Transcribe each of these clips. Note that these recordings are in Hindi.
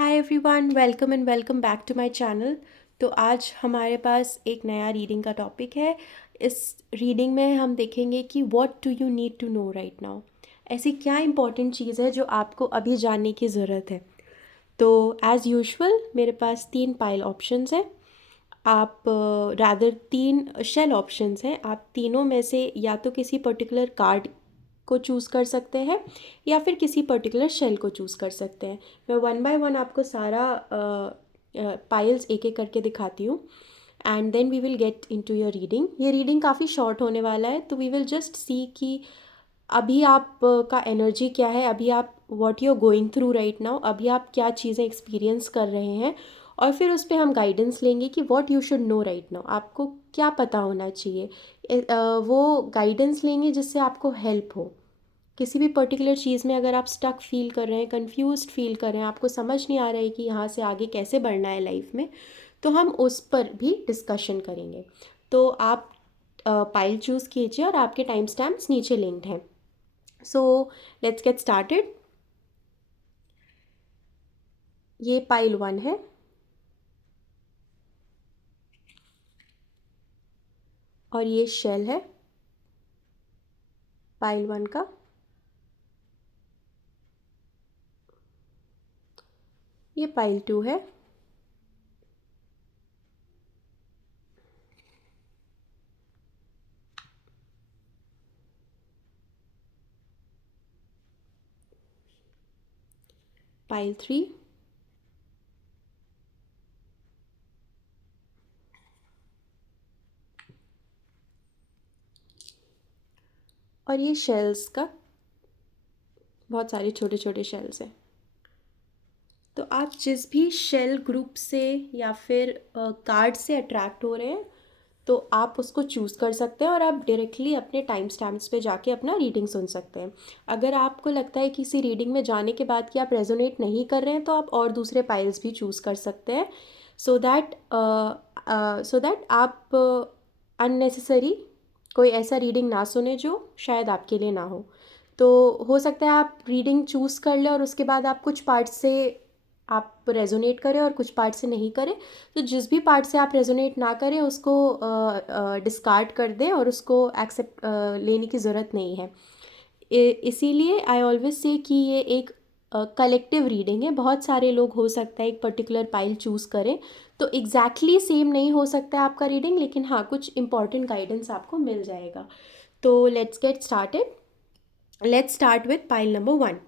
Hi everyone, welcome and welcome back to my channel. तो आज हमारे पास एक नया रीडिंग का टॉपिक है। इस रीडिंग में हम देखेंगे कि what do you need to know right now. ऐसी क्या इंपॉर्टेंट चीज़ है जो आपको अभी जानने की ज़रूरत है। तो एज़ यूजुअल मेरे पास 3 पाइल ऑप्शंस हैं। आप रादर 3 शेल ऑप्शंस हैं। आप तीनों में से या तो किसी पर्टिकुलर कार्ड को चूज़ कर सकते हैं या फिर किसी पर्टिकुलर शेल को चूज़ कर सकते हैं। मैं वन बाय वन आपको सारा पाइल्स एक एक करके दिखाती हूँ and then we will get into your reading. ये रीडिंग काफ़ी शॉर्ट होने वाला है, तो वी विल जस्ट सी कि अभी आप का एनर्जी क्या है, अभी आप what you are going through right now, अभी आप क्या चीज़ें एक्सपीरियंस कर रहे हैं, और फिर उस पर हम गाइडेंस लेंगे कि what you should know right now, आपको क्या पता होना चाहिए। वो गाइडेंस लेंगे जिससे आपको हेल्प हो। किसी भी पर्टिकुलर चीज़ में अगर आप स्टक फील कर रहे हैं, कंफ्यूज्ड फील कर रहे हैं, आपको समझ नहीं आ रहा है कि यहाँ से आगे कैसे बढ़ना है लाइफ में, तो हम उस पर भी डिस्कशन करेंगे। तो आप पाइल चूज़ कीजिए और आपके टाइम स्टैम्प्स नीचे लिंक्ड हैं। So let's get started. ये पाइल 1 है और ये शेल है पाइल 1 का। ये पाइल 2 है। पाइल 3। और ये शेल्स का बहुत सारे छोटे छोटे शेल्स हैं। तो आप जिस भी शेल ग्रुप से या फिर कार्ड से अट्रैक्ट हो रहे हैं, तो आप उसको चूज़ कर सकते हैं और आप डायरेक्टली अपने टाइम स्टैम्प्स पे जाके अपना रीडिंग सुन सकते हैं। अगर आपको लगता है किसी रीडिंग में जाने के बाद कि आप रेजोनेट नहीं कर रहे हैं, तो आप और दूसरे पाइल्स भी चूज़ कर सकते हैं, सो दैट आप अननेसेसरी कोई ऐसा रीडिंग ना सुने जो शायद आपके लिए ना हो। तो हो सकता है आप रीडिंग चूज़ कर लें और उसके बाद आप कुछ पार्ट से आप रेजोनेट करें और कुछ पार्ट से नहीं करें। तो जिस भी पार्ट से आप रेजोनेट ना करें उसको डिस्कार्ड कर दें और उसको एक्सेप्ट लेने की ज़रूरत नहीं है। इसीलिए आई ऑलवेज से कि ये एक कलेक्टिव रीडिंग है। बहुत सारे लोग हो सकता है एक पर्टिकुलर पाइल चूज़ करें, तो एग्जैक्टली सेम नहीं हो सकता है आपका रीडिंग, लेकिन हाँ कुछ इंपॉर्टेंट गाइडेंस आपको मिल जाएगा। तो let's get started. Let's start with pile number 1।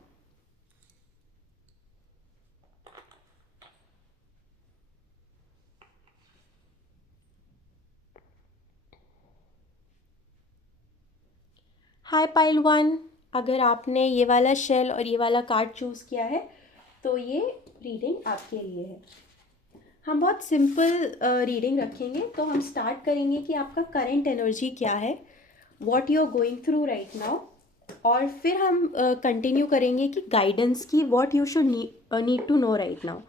Hi pile 1, अगर आपने ये वाला शेल और ये वाला कार्ड चूज़ किया है तो ये रीडिंग आपके लिए है। हम बहुत सिंपल रीडिंग रखेंगे। तो हम स्टार्ट करेंगे कि आपका करंट एनर्जी क्या है, what you are going through right now, और फिर हम कंटिन्यू करेंगे कि गाइडेंस की, what you should need to know right now.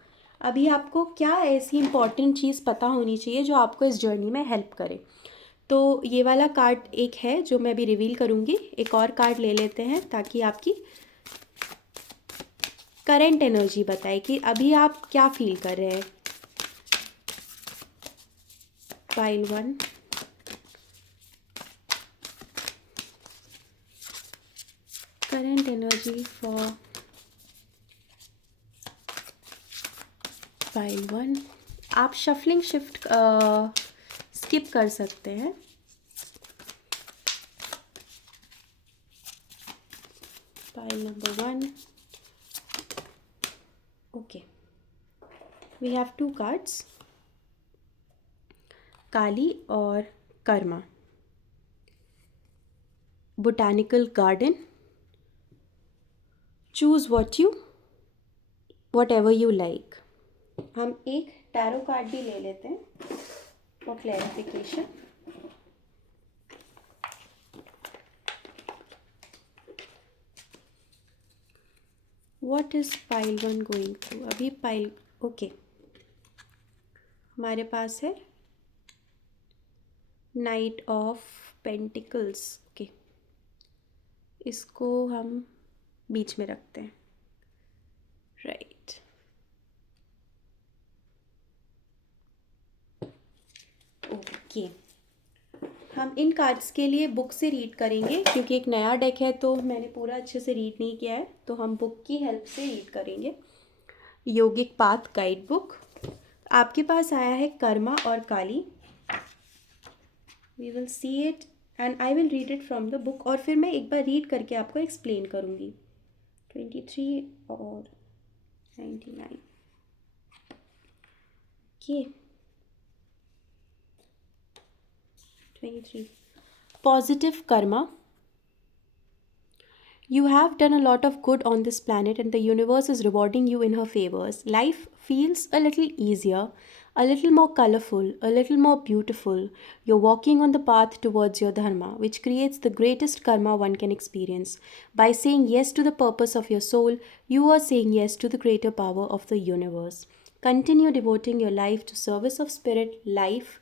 अभी आपको क्या ऐसी इंपॉर्टेंट चीज़ पता होनी चाहिए जो आपको इस जर्नी में हेल्प करे। तो ये वाला कार्ड एक है जो मैं अभी रिवील करूँगी। एक और कार्ड ले लेते हैं ताकि आपकी करंट एनर्जी बताए कि अभी आप क्या फील कर रहे हैं। Pile 1। Current energy for pile 1। आप शफलिंग शिफ्ट स्किप कर सकते हैं। Pile number 1। Okay, we have 2 cards, Kali और karma. Botanical garden, choose whatever you like. हम एक टैरो कार्ड भी ले लेते हैं for clarification. What is pile 1 going through अभी पाइल। ओके, हमारे पास है नाइट ऑफ पेंटिकल्स। ओके, इसको हम बीच में रखते हैं। राइट। ओके, हम इन कार्ड्स के लिए बुक से रीड करेंगे क्योंकि एक नया डेक है तो मैंने पूरा अच्छे से रीड नहीं किया है, तो हम बुक की हेल्प से रीड करेंगे। Yogic path guide book. आपके पास आया है कर्मा और Kali. We will see it and I will read it from the book, और फिर मैं एक बार रीड करके आपको एक्सप्लेन करूँगी। 23 और 99। Okay, 23। Positive Karma. You have done a lot of good on this planet, and the universe is rewarding you in her favors. Life feels a little easier, a little more colorful, a little more beautiful. You're walking on the path towards your dharma, which creates the greatest karma one can experience. By saying yes to the purpose of your soul, you are saying yes to the greater power of the universe. Continue devoting your life to service of spirit. Life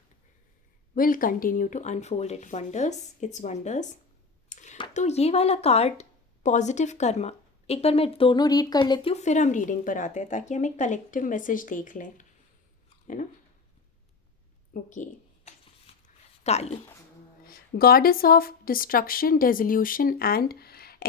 will continue to unfold its wonders. तो ये वाला कार्ड पॉजिटिव कर्मा, एक बार मैं दोनों रीड कर लेती हूँ, फिर हम रीडिंग पर आते हैं ताकि हम एक कलेक्टिव मैसेज देख लें, है ना। Okay, Kali, goddess of destruction, dissolution, and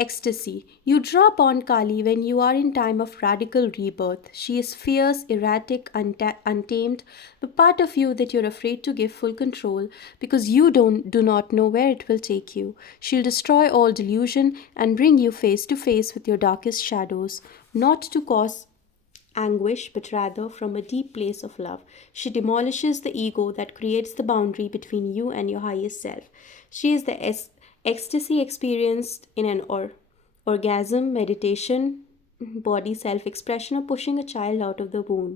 ecstasy. You draw upon Kali when you are in time of radical rebirth. She is fierce, erratic, untamed, the part of you that you're afraid to give full control because you do not know where it will take you. She'll destroy all delusion and bring you face to face with your darkest shadows, not to cause anguish, but rather from a deep place of love. She demolishes the ego that creates the boundary between you and your highest self. She is the ecstasy experienced in an orgasm, meditation, body self expression, or pushing a child out of the womb.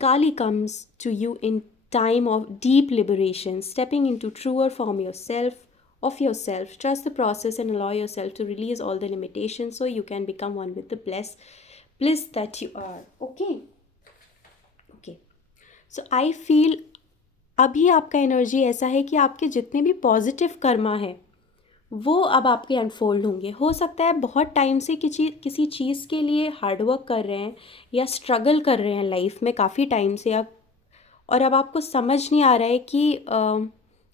Kali comes to you in time of deep liberation, stepping into truer form of yourself. Trust the process and allow yourself to release all the limitations so you can become one with the bliss that you are. Okay. So I feel अभी आपका एनर्जी ऐसा है कि आपके जितने भी पॉजिटिव कर्मा है वो अब आपके अनफोल्ड होंगे। हो सकता है बहुत टाइम से किसी चीज़ के लिए हार्डवर्क कर रहे हैं या स्ट्रगल कर रहे हैं लाइफ में काफ़ी टाइम से अब, और अब आपको समझ नहीं आ रहा है कि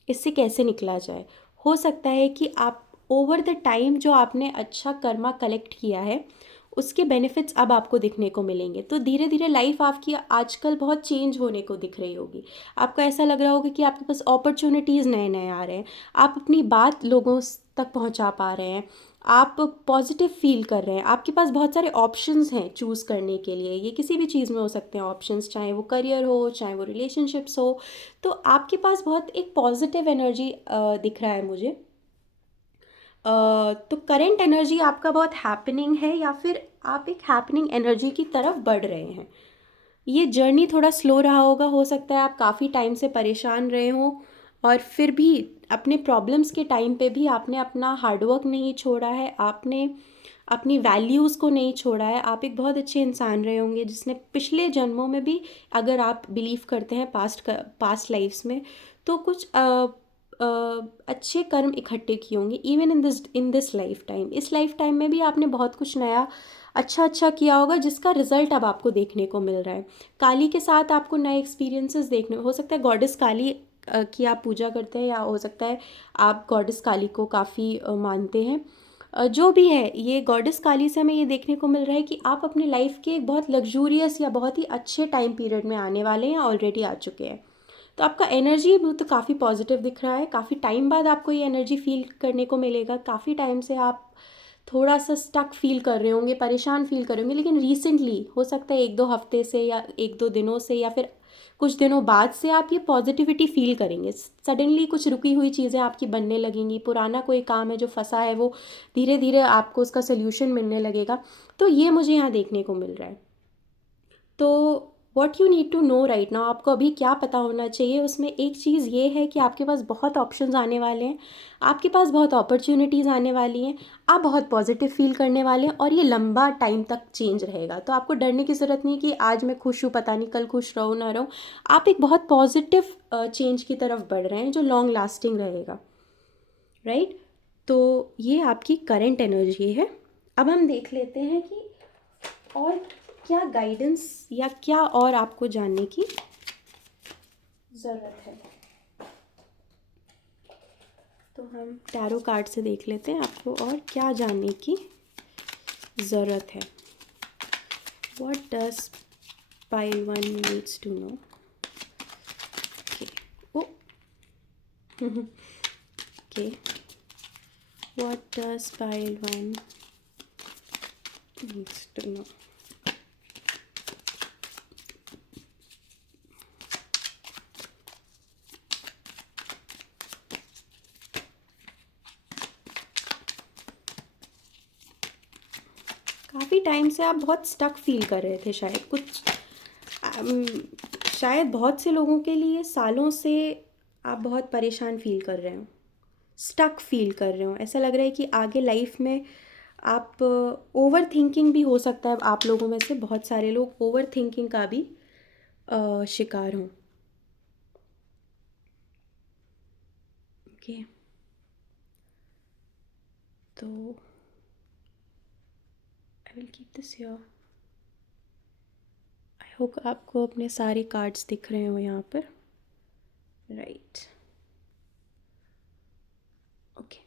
इससे कैसे निकला जाए। हो सकता है कि आप ओवर द टाइम जो आपने अच्छा कर्मा कलेक्ट किया है उसके बेनिफिट्स अब आपको दिखने को मिलेंगे। तो धीरे धीरे लाइफ आपकी आजकल बहुत चेंज होने को दिख रही होगी। आपको ऐसा लग रहा होगा कि आपके पास अपॉर्चुनिटीज़ नए नए आ रहे हैं, आप अपनी बात लोगों तक पहुंचा पा रहे हैं, आप पॉजिटिव फील कर रहे हैं, आपके पास बहुत सारे ऑप्शंस हैं चूज़ करने के लिए। ये किसी भी चीज़ में हो सकते हैं ऑप्शंस, चाहे वो करियर हो, चाहे वो रिलेशनशिप्स हो। तो आपके पास बहुत एक पॉजिटिव एनर्जी दिख रहा है मुझे। तो करेंट एनर्जी आपका बहुत हैपनिंग है, या फिर आप एक हैपनिंग एनर्जी की तरफ बढ़ रहे हैं। ये जर्नी थोड़ा स्लो रहा होगा, हो सकता है आप काफ़ी टाइम से परेशान रहे हों, और फिर भी अपने प्रॉब्लम्स के टाइम पे भी आपने अपना हार्डवर्क नहीं छोड़ा है, आपने अपनी वैल्यूज़ को नहीं छोड़ा है। आप एक बहुत अच्छे इंसान रहे होंगे जिसने पिछले जन्मों में भी, अगर आप बिलीव करते हैं पास्ट लाइफ्स में, तो कुछ अच्छे कर्म इकट्ठे किए होंगे। Even in this life time, इस लाइफ टाइम में भी आपने बहुत कुछ नया अच्छा किया होगा जिसका रिजल्ट अब आपको देखने को मिल रहा है। काली के साथ आपको नए एक्सपीरियंसेस देखने, हो सकता है गॉडेस काली की आप पूजा करते हैं, या हो सकता है आप गॉडेस काली को काफ़ी मानते हैं। जो भी है, ये गॉडेस काली से हमें ये देखने को मिल रहा है कि आप अपने लाइफ के एक बहुत लग्जूरियस या बहुत ही अच्छे टाइम पीरियड में आने वाले हैं, ऑलरेडी आ चुके हैं। तो आपका एनर्जी भी तो काफ़ी पॉजिटिव दिख रहा है। काफ़ी टाइम बाद आपको ये एनर्जी फील करने को मिलेगा। काफ़ी टाइम से आप थोड़ा सा स्टक फील कर रहे होंगे, परेशान फील कर रहे होंगे, लेकिन रिसेंटली हो सकता है 1-2 हफ्ते से या 1-2 दिनों से या फिर कुछ दिनों बाद से आप ये पॉजिटिविटी फील करेंगे। सडनली कुछ रुकी हुई चीज़ें आपकी बनने लगेंगी, पुराना कोई काम है जो फंसा है वो धीरे धीरे आपको उसका सोल्यूशन मिलने लगेगा। तो ये मुझे यहाँ देखने को मिल रहा है। तो what you need to know right now, आपको अभी क्या पता होना चाहिए, उसमें एक चीज़ ये है कि आपके पास बहुत ऑप्शंस आने वाले हैं, आपके पास बहुत अपॉर्चुनिटीज़ आने वाली हैं, आप बहुत पॉजिटिव फील करने वाले हैं, और ये लंबा टाइम तक चेंज रहेगा। तो आपको डरने की ज़रूरत नहीं कि आज मैं खुश हूँ, पता नहीं कल खुश रहूँ ना रहूँ। आप एक बहुत पॉजिटिव चेंज की तरफ बढ़ रहे हैं जो लॉन्ग लास्टिंग रहेगा, राइट। तो ये आपकी करंट एनर्जी है। अब हम देख लेते हैं कि और क्या गाइडेंस या क्या और आपको जानने की ज़रूरत है। तो हम टैरो कार्ड से देख लेते हैं आपको और क्या जानने की ज़रूरत है. What does pile one needs to know? Okay. Oh. Okay. What does pile one needs to know? काफ़ी टाइम से आप बहुत स्टक फील कर रहे थे शायद कुछ. शायद बहुत से लोगों के लिए सालों से आप बहुत परेशान फील कर रहे हो, स्टक फील कर रहे हो. ऐसा लग रहा है कि आगे लाइफ में आप ओवर थिंकिंग भी हो सकता है. आप लोगों में से बहुत सारे लोग ओवर थिंकिंग का भी शिकार हों. ओके, तो I will keep this here. I hope आपको अपने सारे कार्ड्स दिख रहे हो यहाँ पर. Right. Okay.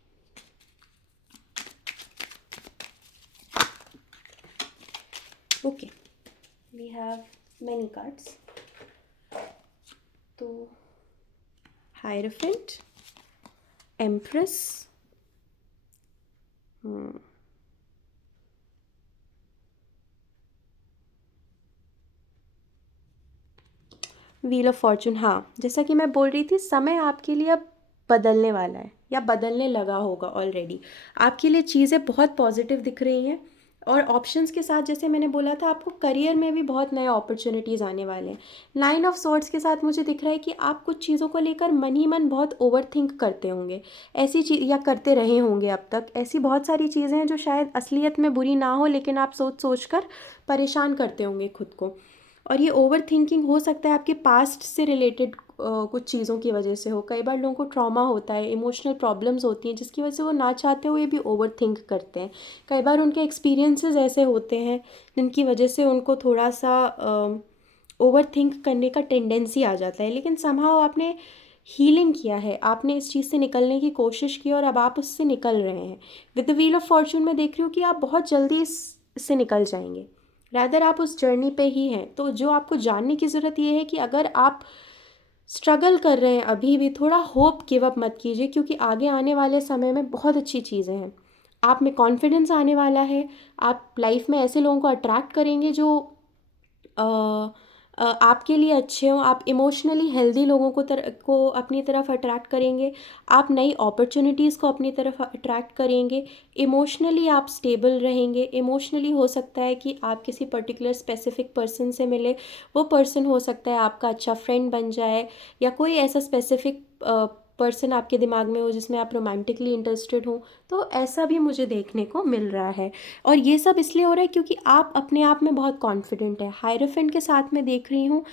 Okay, we have many cards. तो hierophant, empress, wheel of fortune. हाँ, जैसा कि मैं बोल रही थी, समय आपके लिए अब बदलने वाला है या बदलने लगा होगा ऑलरेडी. आपके लिए चीज़ें बहुत पॉजिटिव दिख रही हैं और ऑप्शंस के साथ, जैसे मैंने बोला था, आपको करियर में भी बहुत नए अपॉर्चुनिटीज़ आने वाले हैं. नाइन ऑफ सॉर्ड्स के साथ मुझे दिख रहा है कि आप कुछ चीज़ों को लेकर मन ही मन बहुत ओवर थिंक करते होंगे. ऐसी चीज़ या करते रहे होंगे अब तक. ऐसी बहुत सारी चीज़ें हैं जो शायद असलियत में बुरी ना हो, लेकिन आप सोच सोच कर परेशान करते होंगे खुद को. और ये ओवर थिंकिंग हो सकता है आपके पास्ट से रिलेटेड कुछ चीज़ों की वजह से हो. कई बार लोगों को ट्रॉमा होता है, इमोशनल प्रॉब्लम्स होती हैं, जिसकी वजह से वो ना चाहते हुए भी ओवर थिंक करते हैं. कई बार उनके एक्सपीरियंसेस ऐसे होते हैं जिनकी वजह से उनको थोड़ा सा ओवर थिंक करने का टेंडेंसी आ जाता है. लेकिन समहाउ आपने हीलिंग किया है, आपने इस चीज़ से निकलने की कोशिश की और अब आप उससे निकल रहे हैं. With the wheel of Fortune मैं देख रही हूँ कि आप बहुत जल्दी इससे निकल जाएंगे. रैदर आप उस जर्नी पे ही हैं. तो जो आपको जानने की ज़रूरत ये है कि अगर आप स्ट्रगल कर रहे हैं अभी भी, थोड़ा होप गिव अप मत कीजिए, क्योंकि आगे आने वाले समय में बहुत अच्छी चीज़ें हैं. आप में कॉन्फिडेंस आने वाला है. आप लाइफ में ऐसे लोगों को अट्रैक्ट करेंगे जो आपके लिए अच्छे हों. आप इमोशनली हेल्दी लोगों को अपनी तरफ अट्रैक्ट करेंगे. आप नई अपॉर्चुनिटीज़ को अपनी तरफ अट्रैक्ट करेंगे. इमोशनली आप स्टेबल रहेंगे. इमोशनली हो सकता है कि आप किसी पर्टिकुलर स्पेसिफिक पर्सन से मिले. वो पर्सन हो सकता है आपका अच्छा फ्रेंड बन जाए, या कोई ऐसा स्पेसिफिक पर्सन आपके दिमाग में हो जिसमें आप रोमांटिकली इंटरेस्टेड हो. तो ऐसा भी मुझे देखने को मिल रहा है. और ये सब इसलिए हो रहा है क्योंकि आप अपने आप में बहुत कॉन्फिडेंट है. हायरोफेंट के साथ मैं देख रही हूँ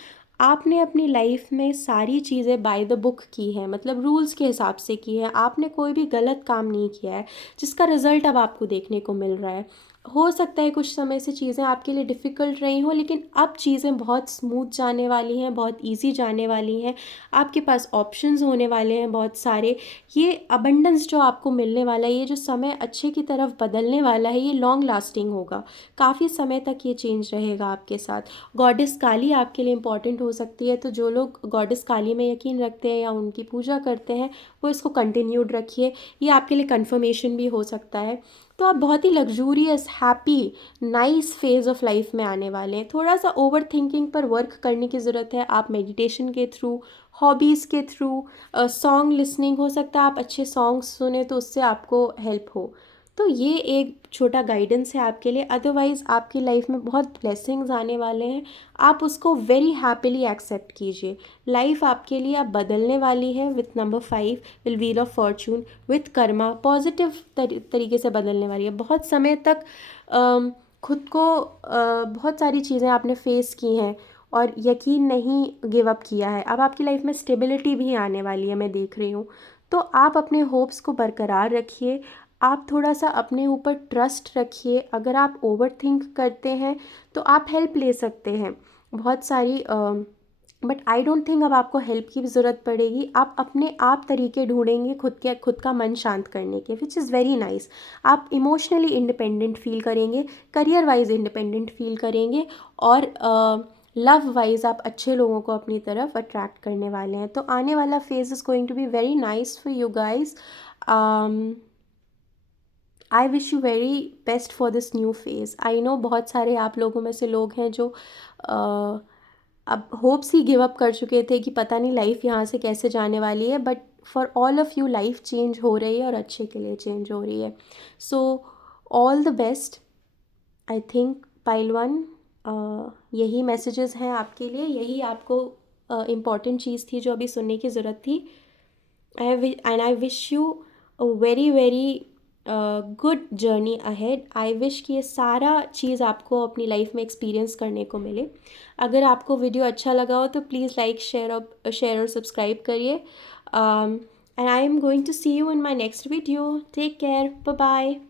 आपने अपनी लाइफ में सारी चीज़ें बाय द बुक की है, मतलब रूल्स के हिसाब से की है. आपने कोई भी गलत काम नहीं किया है, जिसका रिजल्ट अब आपको देखने को मिल रहा है. हो सकता है कुछ समय से चीज़ें आपके लिए डिफ़िकल्ट रही हों, लेकिन अब चीज़ें बहुत स्मूथ जाने वाली हैं, बहुत इजी जाने वाली हैं. आपके पास ऑप्शंस होने वाले हैं बहुत सारे. ये अबंडेंस जो आपको मिलने वाला है, ये जो समय अच्छे की तरफ बदलने वाला है, ये लॉन्ग लास्टिंग होगा. काफ़ी समय तक ये चेंज रहेगा आपके साथ. गॉडेस काली आपके लिए इम्पॉर्टेंट हो सकती है. तो जो लोग गॉडेस काली में यकीन रखते हैं या उनकी पूजा करते हैं, वो इसको कंटिन्यूड रखिए. ये आपके लिए कन्फर्मेशन भी हो सकता है. तो आप बहुत ही luxurious, happy, nice phase of life में आने वाले हैं. थोड़ा सा ओवर थिंकिंग पर वर्क करने की ज़रूरत है. आप मेडिटेशन के थ्रू, हॉबीज़ के थ्रू, सॉन्ग लिसनिंग, हो सकता है आप अच्छे सॉन्ग्स सुने तो उससे आपको हेल्प हो. तो ये एक छोटा गाइडेंस है आपके लिए. अदरवाइज़ आपकी लाइफ में बहुत ब्लेसिंग्स आने वाले हैं. आप उसको वेरी हैप्पीली एक्सेप्ट कीजिए. लाइफ आपके लिए अब बदलने वाली है. With number 5 will wheel of Fortune, with Karma, positive तरीके से बदलने वाली है. बहुत समय तक खुद को बहुत सारी चीज़ें आपने फेस की हैं और यकीन नहीं गिव अप किया है. अब आपकी लाइफ में स्टेबिलिटी भी आने वाली है, मैं देख रही हूँ. तो आप अपने होप्स को बरकरार रखिए. आप थोड़ा सा अपने ऊपर ट्रस्ट रखिए. अगर आप ओवर थिंक करते हैं तो आप हेल्प ले सकते हैं. बहुत सारी बट आई डोंट थिंक अब आपको हेल्प की भी ज़रूरत पड़ेगी। आप अपने आप तरीके ढूंढेंगे खुद का मन शांत करने के, विच इज़ वेरी नाइस। आप इमोशनली इंडिपेंडेंट फील करेंगे, करियर वाइज इंडिपेंडेंट फील करेंगे, और लव वाइज आप अच्छे लोगों को अपनी तरफ अट्रैक्ट करने वाले हैं। तो आने वाला phase is going to be very nice for you guys. I wish you very best for this new phase. I know बहुत सारे आप लोगों में से लोग हैं जो अब होप्स ही गिव अप कर चुके थे कि पता नहीं लाइफ यहाँ से कैसे जाने वाली है, but for all of you life change हो रही है और अच्छे के लिए चेंज हो रही है। So all the best. I think pile one, यही मैसेजेस हैं आपके लिए, यही आपको इम्पॉर्टेंट चीज़ थी जो अभी सुनने की ज़रूरत थी। आई wish you a very very good journey ahead. I wish कि ये सारा चीज़ आपको अपनी लाइफ में एक्सपीरियंस करने को मिले। अगर आपको वीडियो अच्छा लगा हो तो प्लीज़ लाइक शेयर और सब्सक्राइब करिए। And I am going to see you in my next video. Take care, bye bye.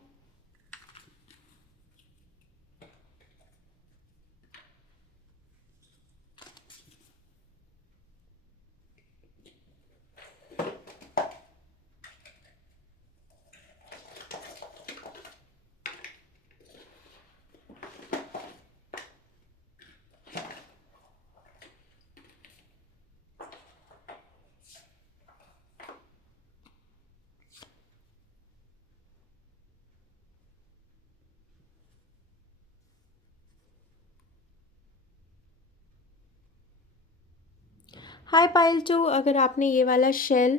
Hi pile two, अगर आपने ये वाला शेल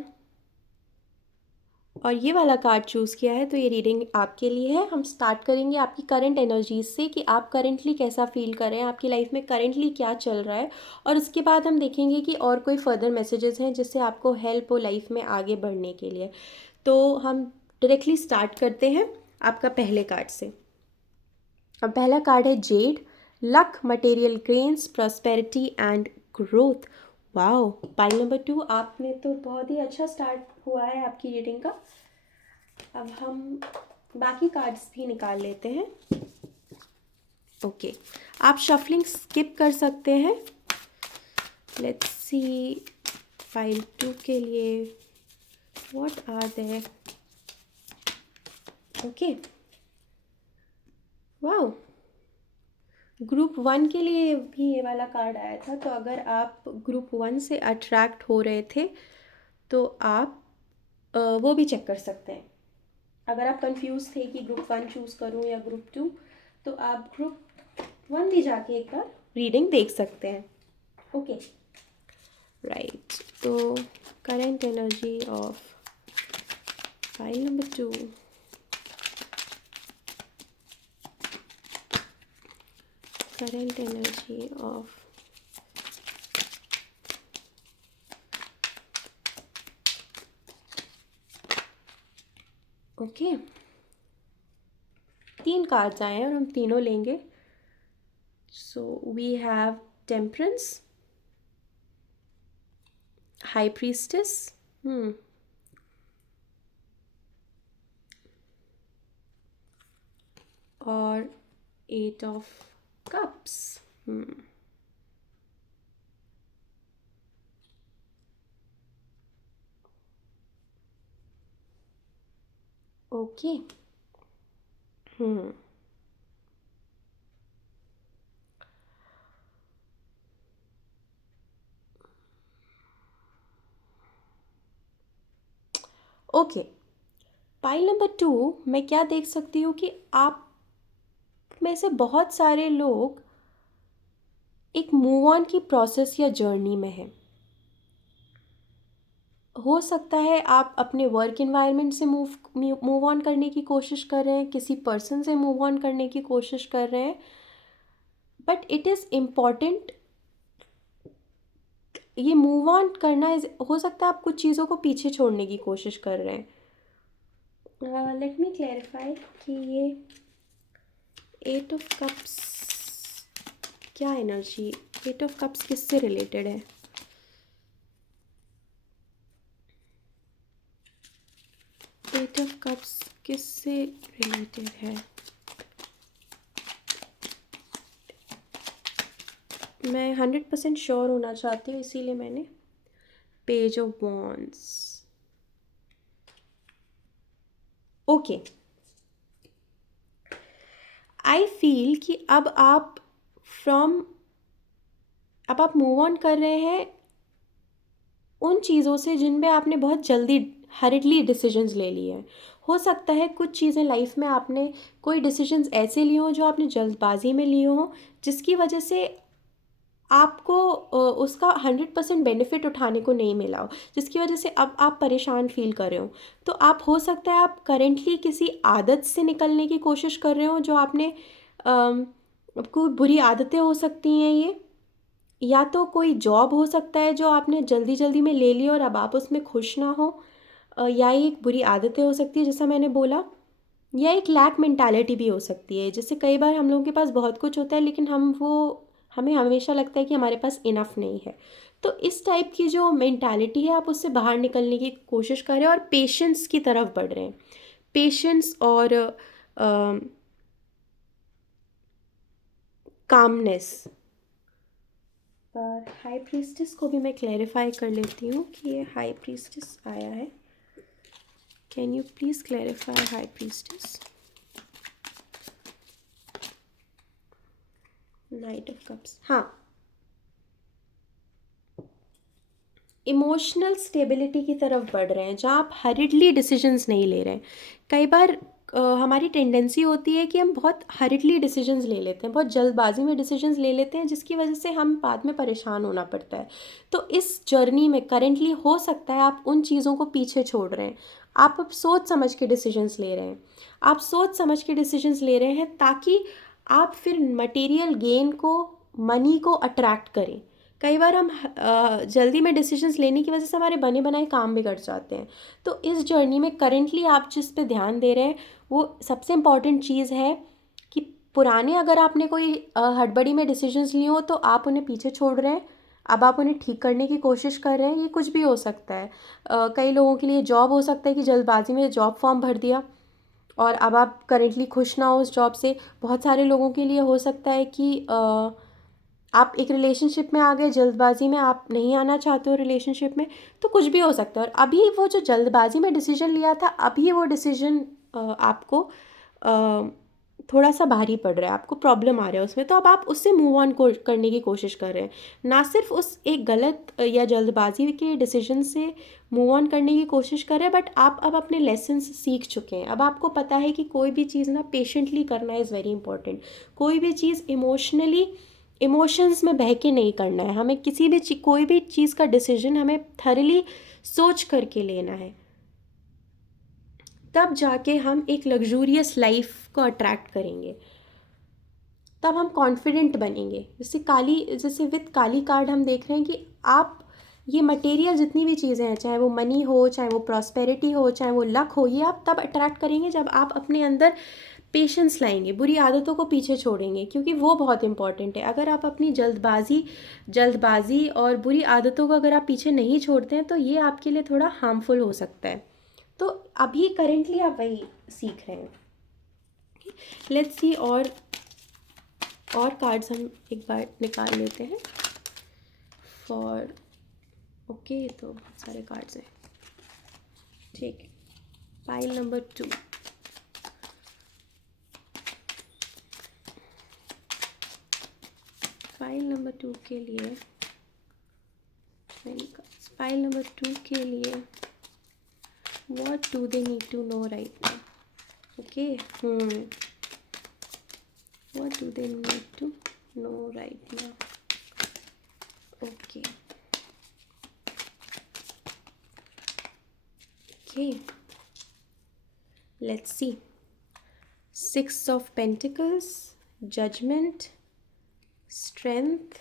और ये वाला कार्ड चूज़ किया है तो ये रीडिंग आपके लिए है। हम स्टार्ट करेंगे आपकी करंट एनर्जीज से कि आप करंटली कैसा फील कर रहे हैं, आपकी लाइफ में करंटली क्या चल रहा है, और उसके बाद हम देखेंगे कि और कोई फर्दर मैसेजेस हैं जिससे आपको हेल्प हो लाइफ में आगे बढ़ने के लिए। तो हम डायरेक्टली स्टार्ट करते हैं आपका पहले कार्ड से। अब पहला कार्ड है Z, luck, material gains, prosperity and growth. Wow, pile number 2, आपने तो बहुत ही अच्छा स्टार्ट हुआ है आपकी रीडिंग का। अब हम बाकी कार्ड्स भी निकाल लेते हैं। ओके, आप शफलिंग स्किप कर सकते हैं। लेट्स सी फाइल 2 के लिए what are there. Okay, wow, group 1 के लिए भी ये वाला कार्ड आया था। तो अगर आप ग्रुप 1 से अट्रैक्ट हो रहे थे तो आप वो भी चेक कर सकते हैं। अगर आप कंफ्यूज थे कि ग्रुप 1 चूज़ करूं या ग्रुप 2, तो आप ग्रुप 1 भी जाके एक बार रीडिंग देख सकते हैं। Okay, right. तो current energy of file number 2, current energy of okay, 3 cards आए हैं और हम तीनों लेंगे। So we have temperance, high priestess, और 8 of cups. Okay, okay. Pile number 2 मैं क्या देख सकती हूँ कि आप में से बहुत सारे लोग एक मूव ऑन की प्रोसेस या जर्नी में हैं। हो सकता है आप अपने वर्क इन्वायरमेंट से मूव ऑन करने की कोशिश कर रहे हैं, किसी पर्सन से मूव ऑन करने की कोशिश कर रहे हैं, बट इट इज़ इम्पॉर्टेंट। ये मूव ऑन करना हो सकता है आप कुछ चीज़ों को पीछे छोड़ने की कोशिश कर रहे हैं। लेट मी क्लैरिफाई कि ये 8 ऑफ कप्स क्या एनर्जी, 8 ऑफ कप्स किससे रिलेटेड है? एट ऑफ कप्स किससे रिलेटेड है? मैं 100% श्योर होना चाहती हूँ, इसीलिए मैंने page of wands. Okay, I feel कि फ्रॉम अब आप मूव ऑन कर रहे हैं उन चीज़ों से जिन पे आपने बहुत जल्दी हरिडली डिसीजंस ले लिए हैं। हो सकता है कुछ चीज़ें लाइफ में आपने कोई डिसीजंस ऐसे लिए हों जो आपने जल्दबाजी में लिए हों, जिसकी वजह से आपको उसका 100% बेनिफिट उठाने को नहीं मिला हो, जिसकी वजह से अब आप परेशान फील कर रहे हो। तो आप हो सकता है आप करेंटली किसी आदत से निकलने की कोशिश कर रहे हो जो आपने कोई बुरी आदतें हो सकती हैं ये, या तो कोई जॉब हो सकता है जो आपने जल्दी जल्दी में ले ली और अब आप उसमें खुश ना हो, या ये एक बुरी आदतें हो सकती है जैसा मैंने बोला, या एक लैक मेंटालिटी भी हो सकती है। जैसे कई बार हम लोगों के पास बहुत कुछ होता है लेकिन हमें हमेशा लगता है कि हमारे पास इनफ नहीं है। तो इस टाइप की जो मेंटालिटी है आप उससे बाहर निकलने की कोशिश कर रहे हैं और पेशेंस की तरफ बढ़ रहे हैं। पेशेंस और कामनेस। पर हाई प्रीस्टिस को भी मैं क्लैरिफाई कर लेती हूँ कि ये हाई प्रीस्टिस आया है। Can you please clarify high priestess? Knight of cups, हाँ, इमोशनल स्टेबिलिटी की तरफ बढ़ रहे हैं जहाँ आप हरिडली डिसीजंस नहीं ले रहे हैं। कई बार हमारी टेंडेंसी होती है कि हम बहुत हरिडली डिसीजंस ले लेते हैं, बहुत जल्दबाजी में डिसीजंस ले लेते हैं, जिसकी वजह से हम बाद में परेशान होना पड़ता है। तो इस जर्नी में करेंटली हो सकता है आप उन चीज़ों को पीछे छोड़ रहे हैं। आप अब सोच समझ के डिसीजंस ले रहे हैं। आप सोच समझ के डिसीजंस ले रहे हैं ताकि आप फिर मटेरियल गेन को, मनी को अट्रैक्ट करें। कई बार हम जल्दी में डिसीजंस लेने की वजह से हमारे बने बनाए काम बिगड़ जाते हैं। तो इस जर्नी में करेंटली आप जिस पे ध्यान दे रहे हैं वो सबसे इम्पॉर्टेंट चीज़ है कि पुराने अगर आपने कोई हड़बड़ी में डिसीजंस लिए हो तो आप उन्हें पीछे छोड़ रहे हैं। अब आप उन्हें ठीक करने की कोशिश कर रहे हैं। ये कुछ भी हो सकता है। कई लोगों के लिए जॉब हो सकता है कि जल्दबाजी में जॉब फॉर्म भर दिया और अब आप करेंटली खुश ना हो उस जॉब से। बहुत सारे लोगों के लिए हो सकता है कि आप एक रिलेशनशिप में आ गए जल्दबाजी में, आप नहीं आना चाहते हो रिलेशनशिप में। तो कुछ भी हो सकता है और अभी वो जो जल्दबाजी में डिसीजन लिया था अभी वो डिसीजन आपको अ, थोड़ा सा भारी पड़ रहा है, आपको प्रॉब्लम आ रहा है उसमें। तो अब आप उससे मूव ऑन करने की कोशिश कर रहे हैं, ना सिर्फ उस एक गलत या जल्दबाजी के डिसीजन से मूव ऑन करने की कोशिश कर रहे हैं, बट आप अब अपने लेसन्स सीख चुके हैं। अब आपको पता है कि कोई भी चीज़ ना पेशेंटली करना इज़ वेरी इंपॉर्टेंट। कोई भी चीज़ इमोशंस में बह के नहीं करना है। हमें किसी भी कोई भी चीज़ का डिसीजन हमें थरली सोच करके लेना है, तब जाके हम एक लग्जूरियस लाइफ को अट्रैक्ट करेंगे, तब हम कॉन्फिडेंट बनेंगे। जैसे विद काली कार्ड हम देख रहे हैं कि आप ये मटेरियल जितनी भी चीज़ें हैं, चाहे वो मनी हो, चाहे वो प्रॉस्पेरिटी हो, चाहे वो लक हो, ये आप तब अट्रैक्ट करेंगे जब आप अपने अंदर पेशेंस लाएंगे, बुरी आदतों को पीछे छोड़ेंगे, क्योंकि वो बहुत इंपॉर्टेंट है। अगर आप अपनी जल्दबाजी और बुरी आदतों को अगर आप पीछे नहीं छोड़ते हैं तो ये आपके लिए थोड़ा हार्मफुल हो सकता है। तो अभी करेंटली आप वही सीख रहे हैं। लेट्स सी और कार्ड्स हम एक बार निकाल लेते हैं फॉर। ओके, तो बहुत सारे कार्ड्स हैं, ठीक है। पाइल नंबर 2, पाइल नंबर 2 के लिए पाइल नंबर 2 के लिए what do they need to know right now? Okay, what do they need to know right now? Okay, okay, let's see. 6 of Pentacles, Judgment, Strength,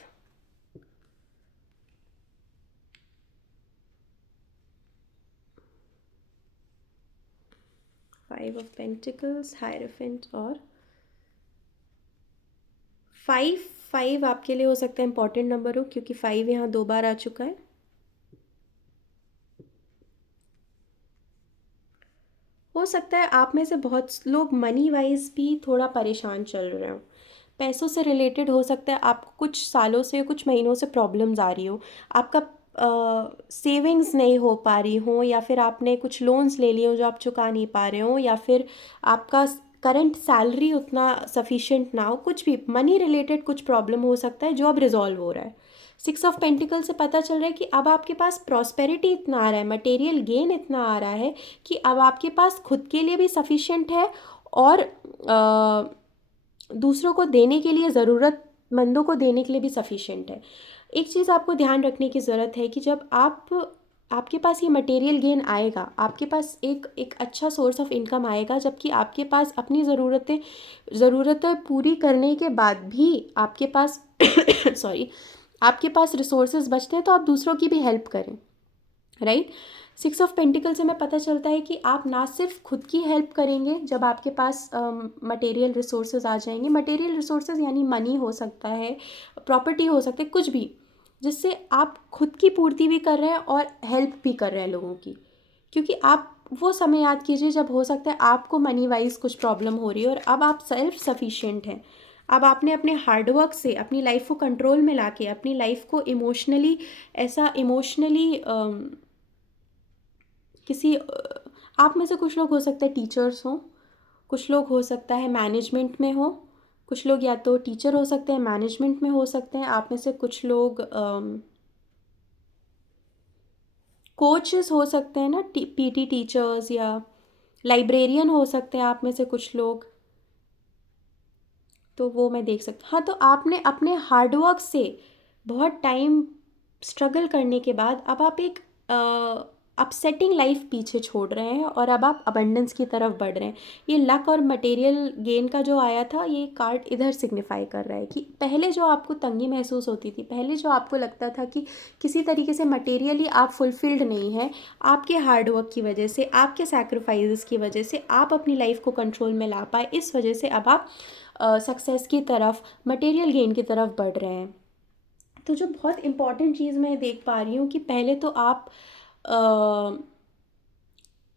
5 of Pentacles, Hierophant और 5 आपके लिए हो सकता है इम्पॉर्टेंट नंबर हो, क्योंकि 5 यहाँ 2 बार आ चुका है। हो सकता है आप में से बहुत लोग मनी वाइज भी थोड़ा परेशान चल रहे हो। पैसों से रिलेटेड हो सकता है, आपको कुछ सालों से कुछ महीनों से प्रॉब्लम्स आ रही हो, आपका सेविंग्स नहीं हो पा रही हो, या फिर आपने कुछ लोन्स ले लिए हो जो आप चुका नहीं पा रहे हो, या फिर आपका करंट सैलरी उतना सफिशिएंट ना हो, कुछ भी मनी रिलेटेड कुछ प्रॉब्लम हो सकता है जो अब रिजॉल्व हो रहा है। 6 ऑफ पेंटिकल से पता चल रहा है कि अब आपके पास प्रॉस्पेरिटी इतना आ रहा है, मटेरियल गेन इतना आ रहा है कि अब आपके पास खुद के लिए भी सफिशिएंट है, और दूसरों को देने के लिए, ज़रूरतमंदों को देने के लिए भी सफिशिएंट है। एक चीज़ आपको ध्यान रखने की ज़रूरत है कि जब आपके पास ये मटेरियल गेन आएगा, आपके पास एक एक अच्छा सोर्स ऑफ इनकम आएगा, जबकि आपके पास अपनी ज़रूरतें पूरी करने के बाद भी आपके पास सॉरी, आपके पास रिसोर्सेज बचते हैं, तो आप दूसरों की भी हेल्प करें, राइट। 6 ऑफ पेंटिकल से हमें पता चलता है कि आप ना सिर्फ खुद की हेल्प करेंगे जब आपके पास मटेरियल रिसोर्सेज आ जाएंगे। मटेरियल रिसोर्सेज यानी मनी हो सकता है, प्रॉपर्टी हो सकता है, कुछ भी जिससे आप खुद की पूर्ति भी कर रहे हैं और हेल्प भी कर रहे हैं लोगों की। क्योंकि आप वो समय याद कीजिए जब हो सकता है आपको मनी वाइज कुछ प्रॉब्लम हो रही है, और अब आप सेल्फ सफिशिएंट हैं। अब आपने अपने हार्डवर्क से अपनी लाइफ को कंट्रोल में लाके अपनी लाइफ को इमोशनली किसी आप में से कुछ लोग हो सकता है टीचर्स हों, कुछ लोग हो सकता है मैनेजमेंट में हो, कुछ लोग या तो टीचर हो सकते हैं, मैनेजमेंट में हो सकते हैं, आप में से कुछ लोग कोचेस हो सकते हैं ना, पीटी टीचर्स, या लाइब्रेरियन हो सकते हैं आप में से कुछ लोग। तो वो मैं देख सकती, हाँ, तो आपने अपने हार्डवर्क से बहुत टाइम स्ट्रगल करने के बाद अब आप एक अपसेटिंग लाइफ पीछे छोड़ रहे हैं, और अब आप अबंडेंस की तरफ बढ़ रहे हैं। ये लक और मटेरियल गेन का जो आया था, ये कार्ड इधर सिग्निफाई कर रहा है कि पहले जो आपको तंगी महसूस होती थी, पहले जो आपको लगता था कि किसी तरीके से मटेरियली आप फुलफिल्ड नहीं है, आपके हार्डवर्क की वजह से, आपके सैक्रिफाइसेस की वजह से आप अपनी लाइफ को कंट्रोल में ला पाए, इस वजह से अब आप सक्सेस की तरफ, मटेरियल गेन की तरफ बढ़ रहे हैं। तो जो बहुत इम्पॉर्टेंट चीज़ मैं देख पा रही हूँ कि पहले तो आप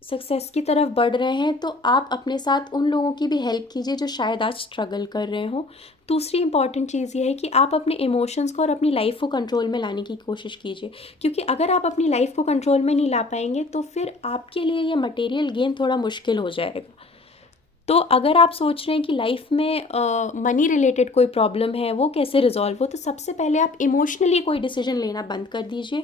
सक्सेस की तरफ बढ़ रहे हैं, तो आप अपने साथ उन लोगों की भी हेल्प कीजिए जो शायद आज स्ट्रगल कर रहे हो। दूसरी इंपॉर्टेंट चीज़ ये है कि आप अपने इमोशंस को और अपनी लाइफ को कंट्रोल में लाने की कोशिश कीजिए, क्योंकि अगर आप अपनी लाइफ को कंट्रोल में नहीं ला पाएंगे तो फिर आपके लिए ये मटेरियल गेन थोड़ा मुश्किल हो जाएगा। तो अगर आप सोच रहे हैं कि लाइफ में मनी रिलेटेड कोई प्रॉब्लम है, वो कैसे रिजॉल्व हो, तो सबसे पहले आप इमोशनली कोई डिसीजन लेना बंद कर दीजिए।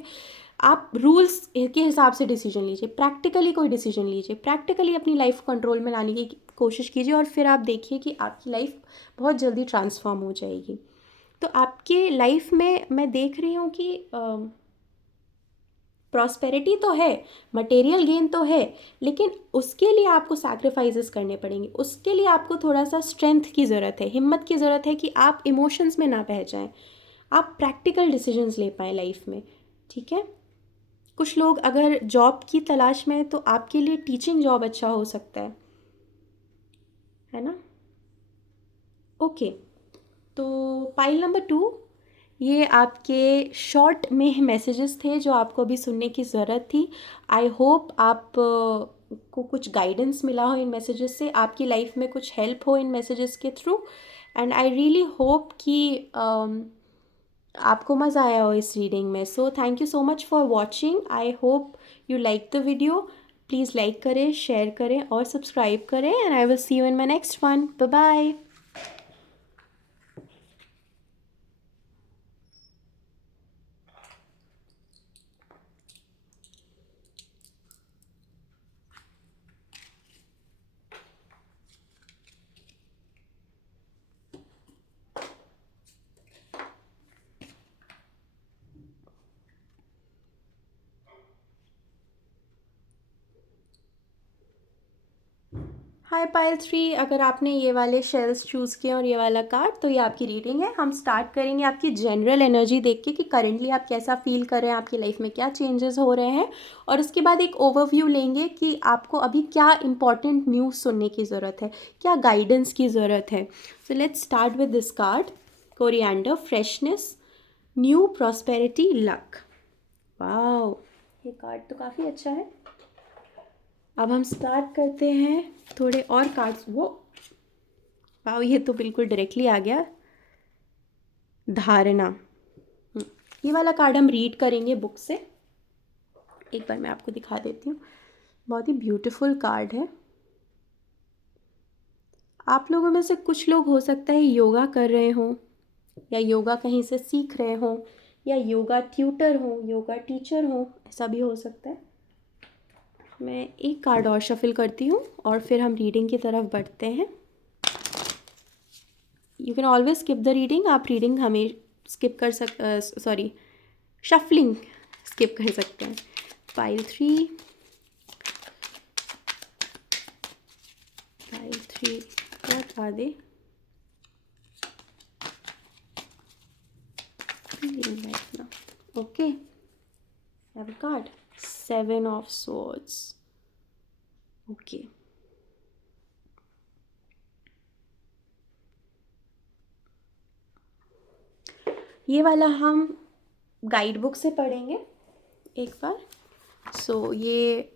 आप रूल्स के हिसाब से डिसीजन लीजिए, प्रैक्टिकली कोई डिसीजन लीजिए, प्रैक्टिकली अपनी लाइफ कंट्रोल में लाने की कोशिश कीजिए, और फिर आप देखिए कि आपकी लाइफ बहुत जल्दी ट्रांसफॉर्म हो जाएगी। तो आपके लाइफ में मैं देख रही हूँ कि प्रॉस्पेरिटी तो है, मटेरियल गेन तो है, लेकिन उसके लिए आपको सैक्रिफाइसेस करने पड़ेंगे, उसके लिए आपको थोड़ा सा स्ट्रेंथ की ज़रूरत है, हिम्मत की ज़रूरत है कि आप इमोशंस में ना बह जाएं, आप प्रैक्टिकल डिसीजंस ले पाएँ लाइफ में, ठीक है। कुछ लोग अगर जॉब की तलाश में हैं तो आपके लिए टीचिंग जॉब अच्छा हो सकता है ना। ओके, तो पाइल नंबर 2, ये आपके शॉर्ट में मैसेजेस थे जो आपको अभी सुनने की ज़रूरत थी। आई होप आप को कुछ गाइडेंस मिला हो इन मैसेजेस से, आपकी लाइफ में कुछ हेल्प हो इन मैसेजेस के through, and I really hope कि आपको मज़ा आया हो इस रीडिंग में। So thank you so much for watching, I hope you like the video. Please like करें, शेयर करें और सब्सक्राइब करें, and I will see you in my next one. Bye bye. Hi pile 3, अगर आपने ये वाले शेल्स चूज़ किए और ये वाला कार्ड, तो ये आपकी रीडिंग है। हम स्टार्ट करेंगे आपकी जनरल एनर्जी देख के कि करेंटली आप कैसा फील कर रहे हैं, आपकी लाइफ में क्या चेंजेस हो रहे हैं, और उसके बाद एक ओवरव्यू लेंगे कि आपको अभी क्या इंपॉर्टेंट न्यूज़ सुनने की ज़रूरत है, क्या गाइडेंस की ज़रूरत है। So let's start with this card, coriander, freshness, new prosperity, luck. Wow, ये कार्ड तो काफ़ी अच्छा है। अब हम स्टार्ट करते हैं थोड़े और कार्ड्स। वो वाओ, ये तो बिल्कुल डायरेक्टली आ गया। धारणा। ये वाला कार्ड हम रीड करेंगे बुक से। एक बार मैं आपको दिखा देती हूँ, बहुत ही ब्यूटीफुल कार्ड है। आप लोगों में से कुछ लोग हो सकता है योगा कर रहे हों, या योगा कहीं से सीख रहे हों, या योगा ट्यूटर हों, योगा टीचर हों, ऐसा भी हो सकता है। मैं एक कार्ड और शफल करती हूँ और फिर हम रीडिंग की तरफ बढ़ते हैं। You can always skip the reading. आप रीडिंग हमें स्किप कर शफलिंग स्किप कर सकते हैं। Pile 3 what are they feeling right now? Okay, have a card, 7 of swords. Okay, ये वाला हम गाइड बुक से पढ़ेंगे एक बार। सो ये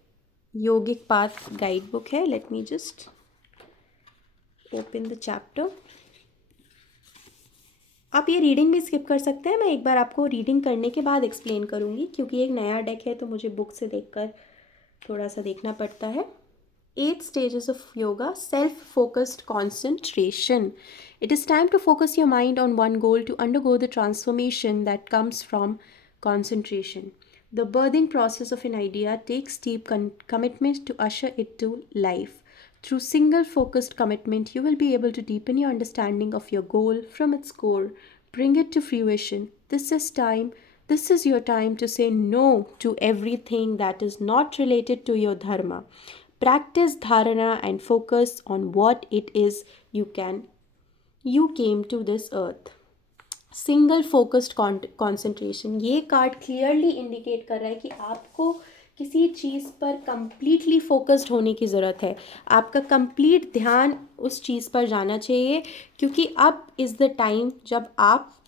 योगिक पाथ गाइड बुक है। Let me just open the chapter. आप ये रीडिंग भी स्किप कर सकते हैं। मैं एक बार आपको रीडिंग करने के बाद एक्सप्लेन करूँगी, क्योंकि एक नया डेक है तो मुझे बुक से देखकर थोड़ा सा देखना पड़ता है। 8 stages of yoga, self-focused concentration. It is time to focus your mind on one goal to undergo the transformation that comes from concentration. The birthing process of an idea takes deep commitment to usher it to life. Through single focused commitment, you will be able to deepen your understanding of your goal from its core, bring it to fruition. This is your time to say no to everything that is not related to your dharma. Practice dharana and focus on what it is you came to this earth. Single focused concentration, ये कार्ड क्लियरली इंडिकेट कर रहा है कि आपको किसी चीज़ पर कंप्लीटली फोकस्ड होने की ज़रूरत है। आपका कंप्लीट ध्यान उस चीज़ पर जाना चाहिए, क्योंकि अब इज़ द टाइम जब आप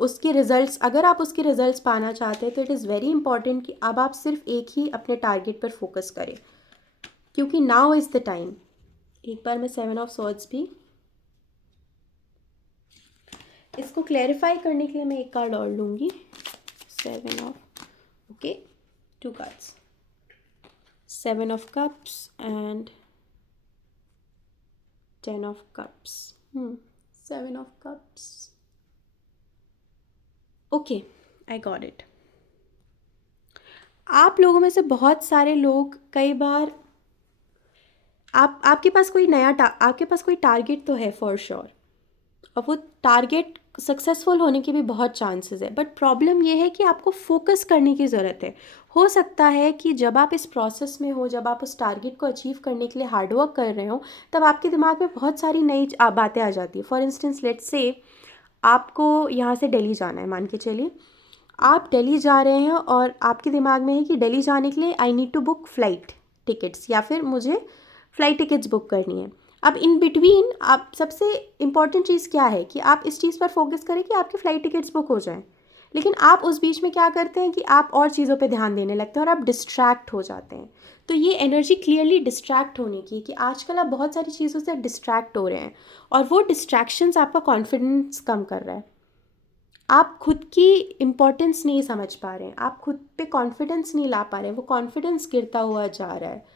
उसके रिज़ल्ट्स, अगर आप उसके रिज़ल्ट्स पाना चाहते हैं तो इट इज़ वेरी इंपॉर्टेंट कि अब आप सिर्फ एक ही अपने टारगेट पर फोकस करें, क्योंकि नाउ इज़ द टाइम। एक बार मैं 7 ऑफ स्वॉर्ड्स भी, इसको क्लैरिफाई करने के लिए मैं एक कार्ड और लूँगी। 7 of, okay, 2 cards, 7 of cups and 10 of cups. 7 of cups, okay, I got it. आप लोगों में से बहुत सारे लोग कई बार आपके पास कोई टारगेट तो है फॉर श्योर, और वो टारगेट सक्सेसफुल होने के भी बहुत चांसेस है, बट प्रॉब्लम ये है कि आपको फोकस करने की ज़रूरत है। हो सकता है कि जब आप इस प्रोसेस में हो, जब आप उस टारगेट को अचीव करने के लिए हार्डवर्क कर रहे हो, तब आपके दिमाग में बहुत सारी नई बातें आ जाती है। फॉर इंस्टेंस लेट्स से आपको यहाँ से दिल्ली जाना है, मान के चलिए आप दिल्ली जा रहे हैं और आपके दिमाग में है कि दिल्ली जाने के लिए I need to book flight tickets, या फिर मुझे फ़्लाइट टिकट्स बुक करनी है। अब इन बिटवीन आप सबसे इम्पॉर्टेंट चीज़ क्या है कि आप इस चीज़ पर फोकस करें कि आपकी फ़्लाइट टिकट्स बुक हो जाएं। लेकिन आप उस बीच में क्या करते हैं कि आप और चीज़ों पे ध्यान देने लगते हैं और आप डिस्ट्रैक्ट हो जाते हैं। तो ये एनर्जी क्लियरली डिस्ट्रैक्ट होने की, कि आजकल आप बहुत सारी चीज़ों से डिस्ट्रैक्ट हो रहे हैं और वो डिस्ट्रैक्शंस आपका कॉन्फिडेंस कम कर रहा है। आप खुद की इम्पोर्टेंस नहीं समझ पा रहे हैं, आप खुद पे कॉन्फिडेंस नहीं ला पा रहे हैं, वो कॉन्फिडेंस गिरता हुआ जा रहा है,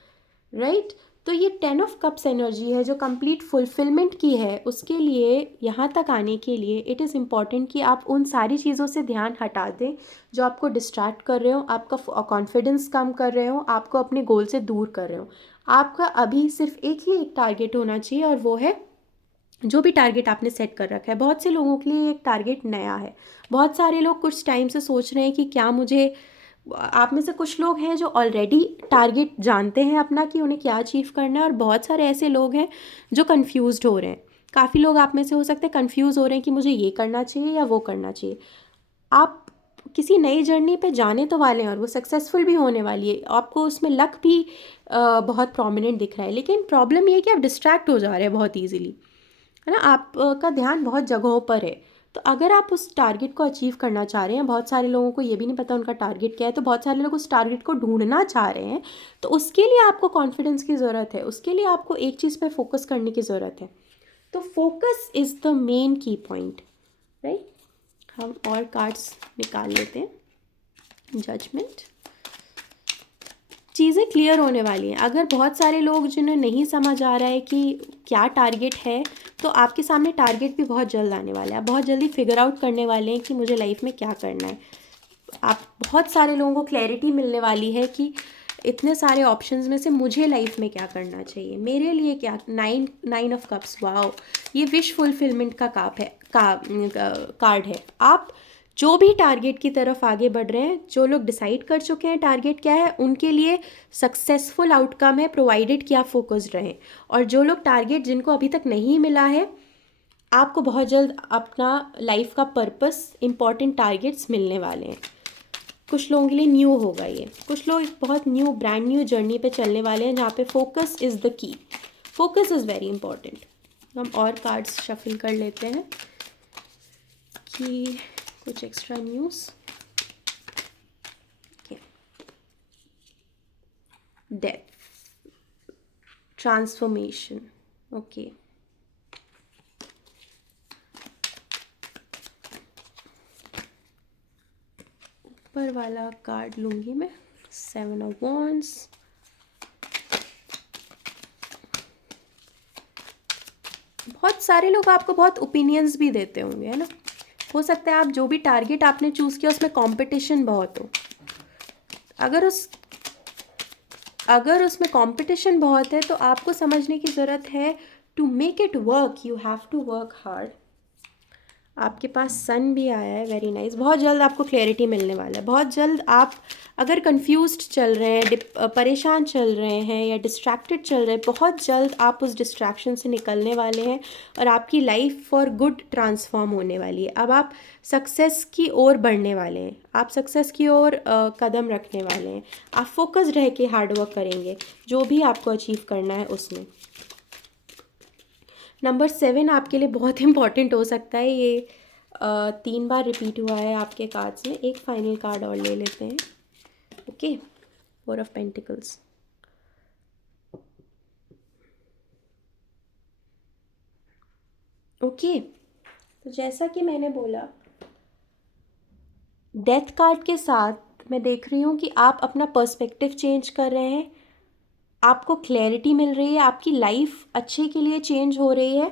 राइट? तो ये 10 ऑफ कप्स एनर्जी है जो कंप्लीट फुलफिलमेंट की है। उसके लिए, यहाँ तक आने के लिए इट इज़ इम्पॉर्टेंट कि आप उन सारी चीज़ों से ध्यान हटा दें जो आपको डिस्ट्रैक्ट कर रहे हो, आपका कॉन्फिडेंस कम कर रहे हो, आपको अपने गोल से दूर कर रहे हो। आपका अभी सिर्फ एक टारगेट होना चाहिए, और वो है जो भी टारगेट आपने सेट कर रखा है। बहुत से लोगों के लिए एक टारगेट नया है। बहुत सारे लोग कुछ टाइम से सोच रहे हैं कि क्या मुझे, आप में से कुछ लोग हैं जो ऑलरेडी टारगेट जानते हैं अपना कि उन्हें क्या अचीव करना है, और बहुत सारे ऐसे लोग हैं जो कन्फ्यूज़्ड हो रहे हैं। काफ़ी लोग आप में से हो सकते हैं कन्फ्यूज़ हो रहे हैं कि मुझे ये करना चाहिए या वो करना चाहिए। आप किसी नई जर्नी पे जाने तो वाले हैं और वो सक्सेसफुल भी होने वाली है, आपको उसमें लक भी बहुत प्रोमिनेंट दिख रहा है, लेकिन प्रॉब्लम ये है कि आप डिस्ट्रैक्ट हो जा रहे हैं बहुत ईजीली, है ना। आपका ध्यान बहुत जगहों पर है। तो अगर आप उस टारगेट को अचीव करना चाह रहे हैं, बहुत सारे लोगों को ये भी नहीं पता उनका टारगेट क्या है, तो बहुत सारे लोग उस टारगेट को ढूंढना चाह रहे हैं, तो उसके लिए आपको कॉन्फिडेंस की ज़रूरत है, उसके लिए आपको एक चीज़ पे फोकस करने की ज़रूरत है। तो फोकस इज़ द मेन की पॉइंट। राइट। हम और कार्ड्स निकाल लेते हैं। जजमेंट। चीज़ें क्लियर होने वाली हैं। अगर बहुत सारे लोग जिन्हें नहीं समझ आ रहा है कि क्या टारगेट है, तो आपके सामने टारगेट भी बहुत जल्द आने वाला है। आप बहुत जल्दी फिगर आउट करने वाले हैं कि मुझे लाइफ में क्या करना है। आप बहुत सारे लोगों को क्लैरिटी मिलने वाली है कि इतने सारे ऑप्शंस में से मुझे लाइफ में क्या करना चाहिए, मेरे लिए क्या। नाइन ऑफ कप्स, वाओ, ये विश फुलफिलमेंट का कार्ड है। आप जो भी टारगेट की तरफ आगे बढ़ रहे हैं, जो लोग डिसाइड कर चुके हैं टारगेट क्या है, उनके लिए सक्सेसफुल आउटकम है, प्रोवाइडेड कि आप फोकस्ड रहें। और जो लोग टारगेट जिनको अभी तक नहीं मिला है, आपको बहुत जल्द अपना लाइफ का पर्पस, इंपॉर्टेंट टारगेट्स मिलने वाले हैं। कुछ लोगों के लिए न्यू होगा ये, कुछ लोग एक बहुत न्यू, ब्रांड न्यू जर्नी पे चलने वाले हैं जहाँ पे focus is the key. Focus is very important. हम और कार्ड्स शफल कर लेते हैं कि कुछ extra news. Death, transformation, okay. ऊपर वाला कार्ड लूँगी मैं, 7 ऑफ वॉन्ड्स। बहुत सारे लोग आपको बहुत ओपिनियंस भी देते होंगे, है ना। हो सकता है आप जो भी टारगेट आपने चूज़ किया उसमें कंपटीशन बहुत हो। अगर उसमें कंपटीशन बहुत है तो आपको समझने की ज़रूरत है, to make it work you have to work hard. आपके पास सन भी आया है, वेरी नाइस। बहुत जल्द आपको क्लैरिटी मिलने वाला है। बहुत जल्द आप अगर कंफ्यूज्ड चल रहे हैं, परेशान चल रहे हैं या डिस्ट्रैक्टेड चल रहे हैं, बहुत जल्द आप उस डिस्ट्रैक्शन से निकलने वाले हैं और आपकी लाइफ फॉर गुड ट्रांसफॉर्म होने वाली है। अब आप सक्सेस की ओर बढ़ने वाले हैं, आप सक्सेस की ओर कदम रखने वाले हैं। आप फोकस्ड रह के हार्डवर्क करेंगे जो भी आपको अचीव करना है उसमें। नंबर 7 आपके लिए बहुत इंपॉर्टेंट हो सकता है। ये 3 बार रिपीट हुआ है आपके कार्ड्स में। एक फाइनल कार्ड और ले लेते हैं, ओके। 4 of pentacles, okay. तो जैसा कि मैंने बोला, डेथ कार्ड के साथ मैं देख रही हूँ कि आप अपना पर्सपेक्टिव चेंज कर रहे हैं, आपको क्लैरिटी मिल रही है, आपकी लाइफ अच्छे के लिए चेंज हो रही है।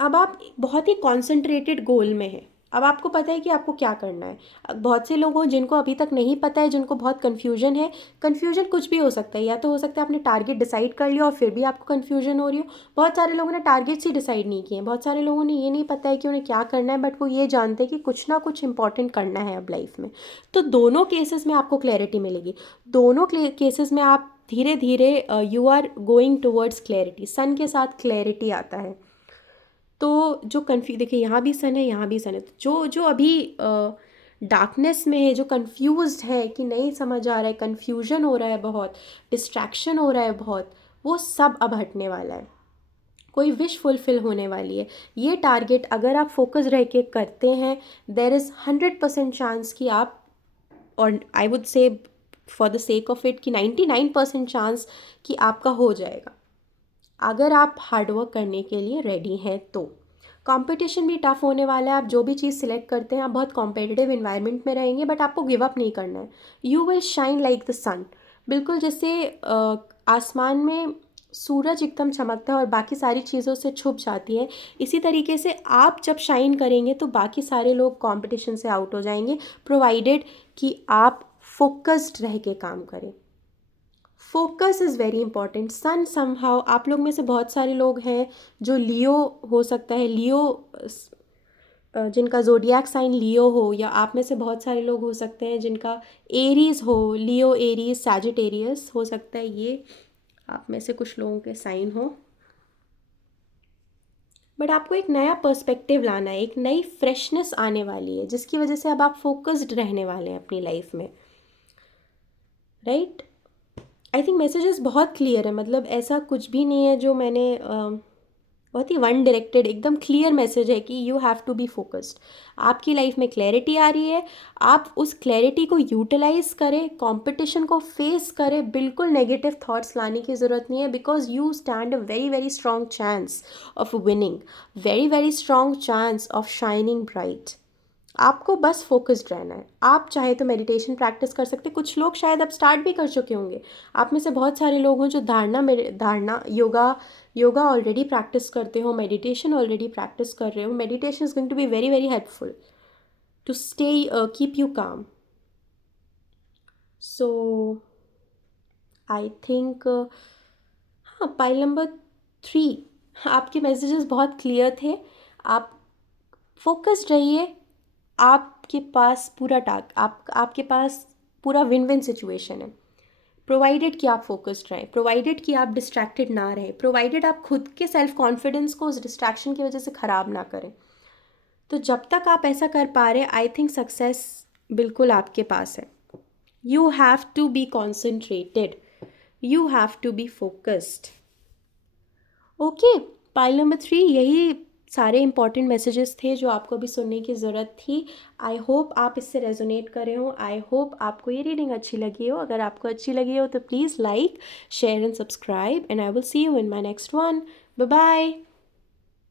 अब आप बहुत ही कॉन्सेंट्रेटेड गोल में हैं। अब आपको पता है कि आपको क्या करना है। अब बहुत से लोगों जिनको अभी तक नहीं पता है, जिनको बहुत कन्फ्यूजन है, कन्फ्यूजन कुछ भी हो सकता है। या तो हो सकता है आपने टारगेट डिसाइड कर लिया और फिर भी आपको कन्फ्यूजन हो रही हो। बहुत सारे लोगों ने टारगेट्स ही डिसाइड नहीं किए हैं। बहुत सारे लोगों ने ये नहीं पता है कि उन्हें क्या करना है, बट वो ये जानते हैं कि कुछ ना कुछ इंपॉर्टेंट करना है अब लाइफ में। तो दोनों केसेस में आपको क्लैरिटी मिलेगी। दोनों केसेस में आप धीरे धीरे you are going towards clarity. Sun के साथ क्लैरिटी आता है। तो जो देखिए, यहाँ भी सन है, यहाँ भी सन है। तो जो जो अभी डार्कनेस में है, जो कंफ्यूज्ड है कि नहीं समझ आ रहा है, कंफ्यूजन हो रहा है, बहुत डिस्ट्रैक्शन हो रहा है बहुत, वो सब अब हटने वाला है। कोई विश फुलफिल होने वाली है। ये टारगेट अगर आप फोकस रह के करते हैं, देर इज़ 100% चांस कि आप, और I would say for the sake of it कि 99% चांस कि आपका हो जाएगा, अगर आप हार्डवर्क करने के लिए रेडी हैं तो। कंपटीशन भी टफ होने वाला है। आप जो भी चीज़ सिलेक्ट करते हैं, आप बहुत कॉम्पिटिटिव इन्वायरमेंट में रहेंगे, बट आपको गिव अप नहीं करना है। You will shine like the sun. बिल्कुल जैसे आसमान में सूरज एकदम चमकता है और बाकी सारी चीज़ों से छुप जाती है, इसी तरीके से आप जब शाइन करेंगे तो बाकी सारे लोग कंपटीशन से आउट हो जाएंगे, प्रोवाइडेड कि आप फोकस्ड रह के काम करें। Focus is very important. Sun somehow, आप लोग में से बहुत सारे लोग हैं जो लियो, हो सकता है लियो, जिनका जोडियाक साइन लियो हो, या आप में से बहुत सारे लोग हो सकते हैं जिनका एरीज़ हो, लियो, एरीज, सैजिटेरियस हो सकता है। ये आप में से कुछ लोगों के साइन हो। बट आपको एक नया पर्सपेक्टिव लाना है, एक नई फ्रेशनेस आने वाली है, जिसकी वजह से अब आप फोकस्ड रहने वाले हैं अपनी लाइफ में, राइट। आई थिंक मैसेजेस बहुत क्लियर है। मतलब ऐसा कुछ भी नहीं है जो मैंने बहुत ही वन डायरेक्टेड एकदम क्लियर मैसेज है कि you have to be focused. आपकी लाइफ में क्लैरिटी आ रही है, आप उस क्लैरिटी को यूटिलाइज करें, कंपटीशन को फेस करें। बिल्कुल नेगेटिव थॉट्स लाने की ज़रूरत नहीं है, because you stand a very very strong chance of winning, very very strong chance of shining bright. आपको बस फोकस्ड रहना है। आप चाहे तो मेडिटेशन प्रैक्टिस कर सकते हैं, कुछ लोग शायद अब स्टार्ट भी कर चुके होंगे। आप में से बहुत सारे लोग हों जो धारणा योगा योगा ऑलरेडी प्रैक्टिस करते हो, मेडिटेशन ऑलरेडी प्रैक्टिस कर रहे हो। Meditation is going to be very very helpful to stay keep you calm. So I think हाँ, पाइल नंबर 3, आपके मैसेजेस बहुत क्लियर थे। आप फोकस्ड रहिए। आपके पास पूरा आपके पास पूरा विन विन सिचुएशन है, प्रोवाइडेड कि आप फोकस्ड रहें, प्रोवाइडेड कि आप डिस्ट्रैक्टेड ना रहें, प्रोवाइडेड आप खुद के सेल्फ कॉन्फिडेंस को उस डिस्ट्रैक्शन की वजह से ख़राब ना करें। तो जब तक आप ऐसा कर पा रहे, आई थिंक सक्सेस बिल्कुल आपके पास है। You have to be concentrated, you have to be focused. Okay, pile number 3, यही सारे इंपॉर्टेंट मैसेजेस थे जो आपको अभी सुनने की ज़रूरत थी। आई होप आप इससे रेजोनेट करे हो, आई होप आपको ये रीडिंग अच्छी लगी हो। अगर आपको अच्छी लगी हो तो please like, share and subscribe, and I will see you in my next one. Bye bye.